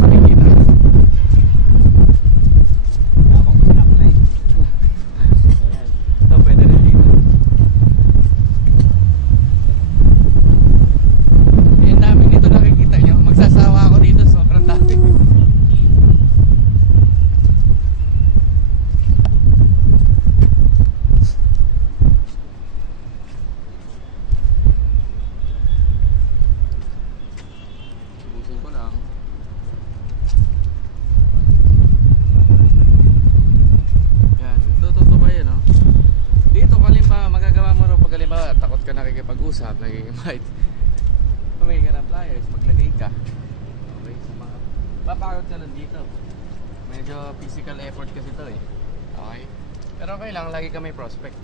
Thank you. Shop, nag-invite. Pamigay ka ng flyers, maglagay ka. Okay, sa mga... Papagod ka lang dito. Medyo physical effort kasi to eh. Okay? Pero okay lang, lagi ka may prospect.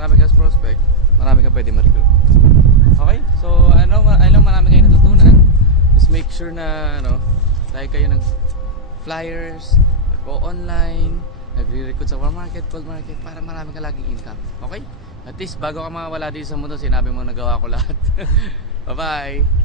Marami kang prospect, marami kang pwede ma-recruit. Okay? So, ano, ano marami kayo natutunan. Just make sure na, ano, lagi kayo nag flyers, nag-go online, nagre-recruit sa warm market, cold market, para marami ka laging income. Okay? At least, bago ka mawala dito sa mundo, sinabi mo nagawa ko lahat. Bye-bye!